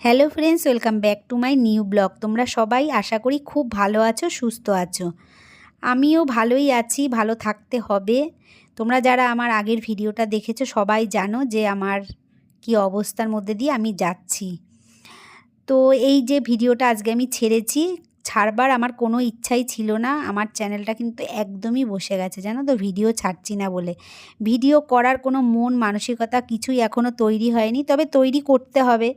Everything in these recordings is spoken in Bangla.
Hello friends, welcome back to my new blog. তোমরা সবাই আশা করি খুব ভালো আছো, সুস্থ আছো। আমিও ভালোই আছি, ভালো থাকতে হবে। তোমরা যারা আমার আগের ভিডিওটা দেখেছ, সবাই জানো যে আমার কি অবস্থার মধ্যে দিয়ে আমি যাচ্ছি। তো এই যে ভিডিওটা আজকে আমি ছেড়েছি, ছাড়বার আমার কোনো ইচ্ছাই ছিল না। আমার চ্যানেলটা কিন্তু একদমই বসে গেছে, জানো তো, ভিডিও ছাড়ছি না বলে। ভিডিও করার কোনো মন, মানসিকতা কিছুই এখনও তৈরি হয়নি, তবে তৈরি করতে হবে।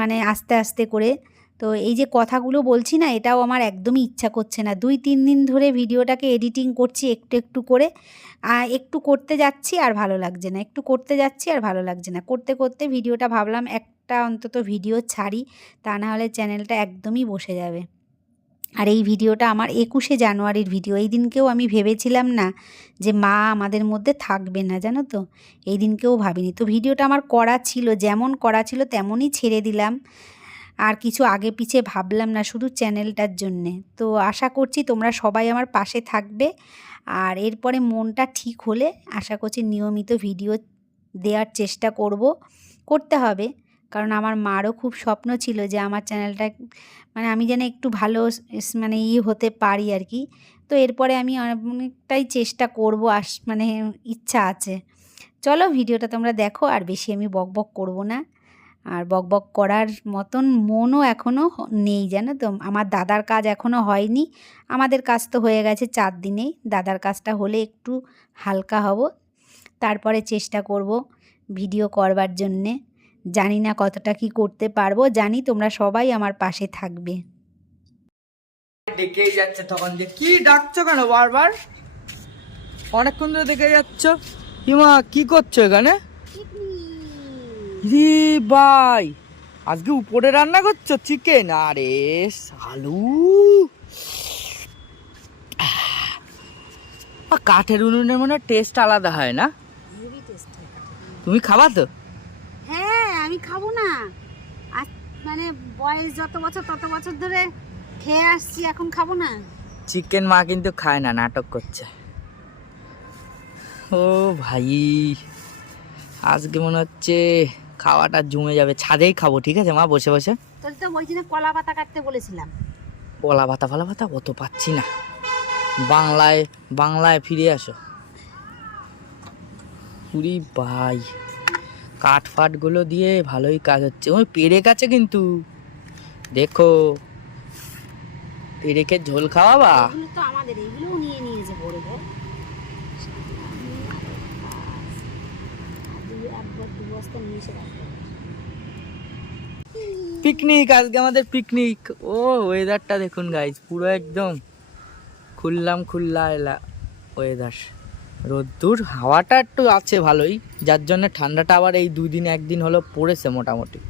মানে আস্তে আস্তে করে। তো এই যে কথাগুলো বলছি না, এটাও আমার একদমই ইচ্ছা করছে না। দুই, তিন দিন ধরে ভিডিওটাকে এডিটিং করছি একটু একটু করে। একটু করতে যাচ্ছি আর ভালো লাগছে না। একটু করতে যাচ্ছি আর ভালো লাগছে না। করতে করতে ভিডিওটা ভাবলাম একটা অন্তত ভিডিও ছাড়ি, তা নাহলে চ্যানেলটা একদমই বসে যাবে। আর এই ভিডিওটা আমার একুশে জানুয়ারির ভিডিও। এই দিনকেও আমি ভেবেছিলাম না যে মা আমাদের মধ্যে থাকবে না, জানো তো? এই দিনকেও ভাবিনি। তো ভিডিওটা আমার করা ছিল, যেমন করা ছিল তেমনই ছেড়ে দিলাম। আর কিছু আগে পিছে ভাবলাম না শুধু চ্যানেলটার জন্যে। তো আশা করছি তোমরা সবাই আমার পাশে থাকবে। আর এরপরে মনটা ঠিক হলে আশা করছি নিয়মিত ভিডিও দেওয়ার চেষ্টা করব। করতে হবে। কারণ আমার মারও খুব স্বপ্ন ছিল যে আমার চ্যানেলটা মানে আমি যেন একটু ভালো মানে ই হতে পারি আর কি। তো এরপরে আমি অনেকটাই চেষ্টা করব, আস মানে ইচ্ছা আছে। চলো ভিডিওটা তোমরা দেখো, আর বেশি আমি বক বক করব না। আর বক বক করার মতন মনও এখনও নেই জানো তো। আমার দাদার কাজ এখনও হয়নি। আমাদের কাজ তো হয়ে গেছে চার দিনেই দাদার কাজটা হলে একটু হালকা হব। তারপরে চেষ্টা করব ভিডিও করবার জন্যে। জানি না কতটা কি করতে পারব জানি তোমরা সবাই আমার পাশে থাকবে। ডেকেই যাচ্ছে তখন যে কি ডাকছো কেন বারবার? অনেকক্ষণ ধরে দেখে যাচ্ছ। হিমা কি করছ এখানে? রে ভাই আজকে উপরে রান্না করছ? চিকেন আরে সালু কাঠের উনুনের মনে টেস্ট আলাদা হয় না? তুমি খাবা তো হ্যাঁ আমি খাব না আজ মানে বয়স যত বছর তত বছর ধরে খেয়ে আসছি এখন খাব না। চিকেন মা কিন্তু খায় না নাটক করছে। ও ভাই আজকে মনে হচ্ছে খাওয়াটা জমে যাবে। ছাদেই খাব ঠিক আছে মা? বসে বসে। তোর তো বলছি না কলা পাতা কাটতে বলেছিলাম। পলা ভাতা ফলা ভাতা অত পাচ্ছি না। বাংলায় বাংলায় ফিরে আসো। পুরি ভাই। কাঠ ফাটগুলো দিয়ে ভালোই কাজ হচ্ছে। ওই পেরে গেছে কিন্তু। দেখো। পেরেকে ঝোল খাওয়াবা? তো আমাদের এগুলোও নিয়ে নিয়ে পিকনিক আজকে আমাদের পিকনিক। ও ওয়েদারটা দেখুন গাইজ পুরো একদম খুললাম খুল্লা এলা ওয়েদার রোদ্দুর হাওয়াটা একটু আছে ভালোই যার জন্য ঠান্ডাটা আবার এই দুই দিন একদিন হলো পড়েছে মোটামুটি।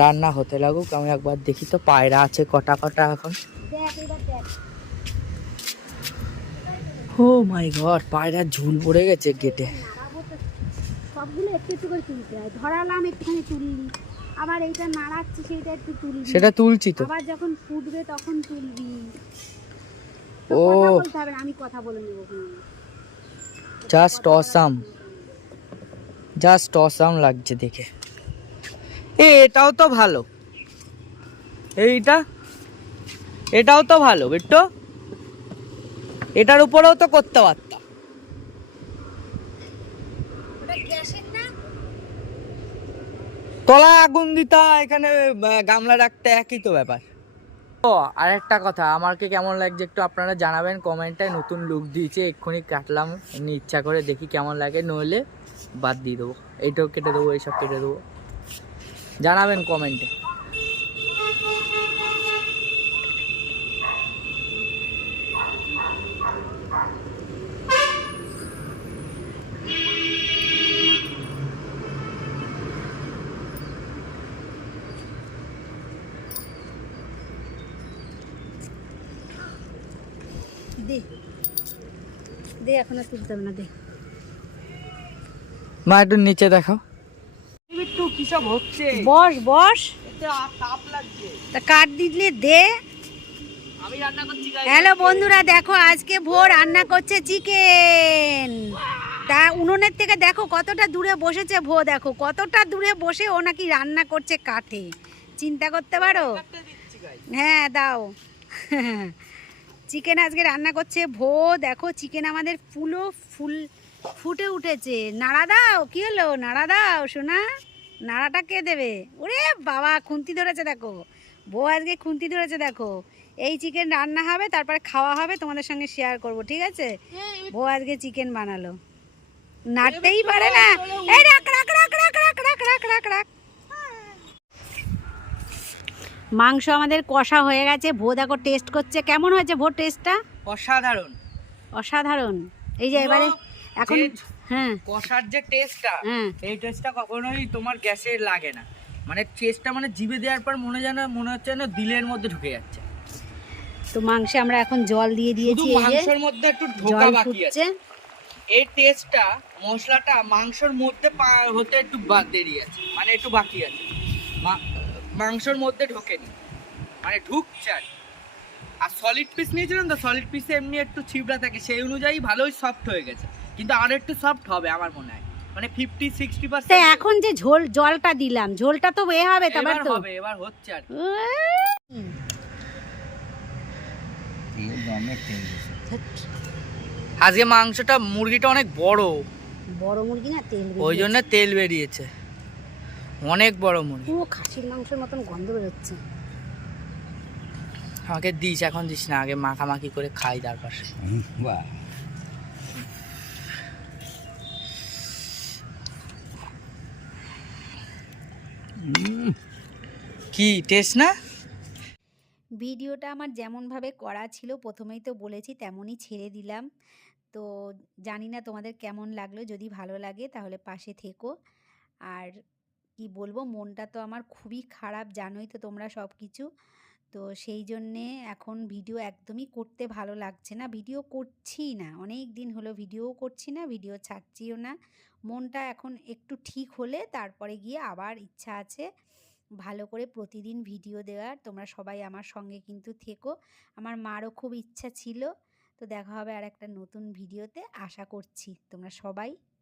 রান্না হতে লাগুক আমি একবার দেখি তো পায়রা আছে কটা কটা এখন। ও মাই ঘর পায়রার ঝুল পড়ে গেছে গেটে। সবগুলো একটু একটু করে তুলতে হয়। ধরালাম একটুখানি তুললি আবার এইটা নাড়াচ্ছি সেইটা একটু তুলবি। সেটা তুলছি তো। আবার যখন ফুটবে তখন তুলবি। ও। আমি কথা বলে নেব জাস্ট অসাম জাস্ট অসাম লাগছে দেখে। এ এটাও তো ভালো। এইটা? এটাও তো ভালো বিট্টু। এটার উপরেও তো করতে পারতাম। তলায় আগুন দিতা এখানে গামলা রাখতে একই তো ব্যাপার। ও আরেকটা কথা আমাকে কেমন লাগছে একটু আপনারা জানাবেন কমেন্টে, নতুন লুক দিয়েছে, এক্ষুনি কাটলাম, এমনি ইচ্ছা করে দেখি কেমন লাগে, নইলে বাদ দিয়ে দেবো, এইটাও কেটে দেবো, এইসব কেটে দেবো, জানাবেন কমেন্টে দে দে এখন আর তুলতে হবে না দে। মা একটু নিচে দেখাও। একটু কি সব হচ্ছে? বস বস। তাপ লাগছে। তা কাট দিলে দে। আমি রান্না করছি হ্যালো বন্ধুরা দেখো আজকে ভোর রান্না করছে চিকেন। তা উনুনের থেকে দেখো কতটা দূরে বসেছে ভো দেখো। কতটা দূরে বসে ও নাকি রান্না করছে কাঠে। চিন্তা করতে পারো? হ্যাঁ দাও। চিকেন আজকে রান্না করছে। ভো, দেখো চিকেন আমাদের ফুলও ফুল ফুটে উঠেছে। নাড়া দাও, কি হলো? নাড়া দাও শোনা নাড়াটা কে দেবে? ওরে বাবা, খুন্তি ধরেছে দেখো। বউ আজকে খুন্তি ধরেছে দেখো। এই চিকেন রান্না হবে, তারপরে খাওয়া হবে, তোমাদের সঙ্গে শেয়ার করব, ঠিক আছে? বউ আজকে চিকেন বানালো। নাড়তেই পারে না। এই রাখ রাখ রাখ রাখ রাখ রাখ রাখ রাখ রাখ। মাংস আমাদের কষা হয়ে গেছে। ভো দেখো টেস্ট করছে। কেমন হয়েছে ভো টেস্টটা অসাধারণ। অসাধারণ। এই যে এবারে এখন হ্যাঁ। কষার যে টেস্টটা হ্যাঁ। এই টেস্টটা কখনোই তোমার গ্যাসে লাগে না। মানে টেস্টটা মানে জিভে দেওয়ার পর মনে যেন মনে হচ্ছে যেন দিলের মধ্যে ঢুকে যাচ্ছে। তো মাংসে আমরা এখন জল দিয়ে দিয়েছি মাংসের মধ্যে একটু ঢোকা বাকি আছে। এই টেস্টটা মশলাটা মাংসর মধ্যে হতে একটু বাদ দেরি আছে। মানে একটু বাকি আছে। মাংসর মধ্যে ঢোকেনি। মানে ঢুকছে আর আর সলিড পিস নিয়েছিলাম তো সলিড পিসে এমনি একটু ছিবড়া থাকে সেই অনুযায়ী ভালোই সফট হয়ে গেছে। কিন্তু আর একটু সফট হবে আমার মনে হয়। মানে ফিফটি সিক্সটি তো পার্সেন্ট এখন যে ঝোল জলটা দিলাম ঝোলটা তো এ হবে তারপর তো। হবে এবার হচ্ছে আর আজকে মাংসটা মুরগিটা অনেক বড়। বড় মুরগি না তেল ওই জন্য তেল বেরিয়েছে। অনেক বড় মুরগি পুরো খাসির মাংসের মতন গন্ধ বেরোচ্ছে। আমাকে দিস এখন দিস না আগে মাখামাখি করে খাই তারপর। বাহ। কি টেস্ট না? ভিডিওটা আমার যেমনভাবে করা ছিল প্রথমেই তো বলেছি তেমনই ছেড়ে দিলাম। তো জানি না তোমাদের কেমন লাগল যদি ভালো লাগে তাহলে পাশে থেকো। আর কি বলব? মনটা তো আমার খুবই খারাপ জানোই তো তোমরা সব কিছু তো সেই জন্যে এখন ভিডিও একদমই করতে ভালো লাগছে না। ভিডিও করছি না। অনেক দিন হলো ভিডিও করছি না, ভিডিও ছাড়ছিও না। মনটা এখন একটু ঠিক হলে তারপরে গিয়ে আবার ইচ্ছা আছে ভালো করে প্রতিদিন ভিডিও দেওয়ার। তোমরা সবাই আমার সঙ্গে কিন্তু থেকো। আমার মারও খুব ইচ্ছা ছিল। তো দেখা হবে আর একটা নতুন ভিডিওতে। আশা করছি তোমরা সবাই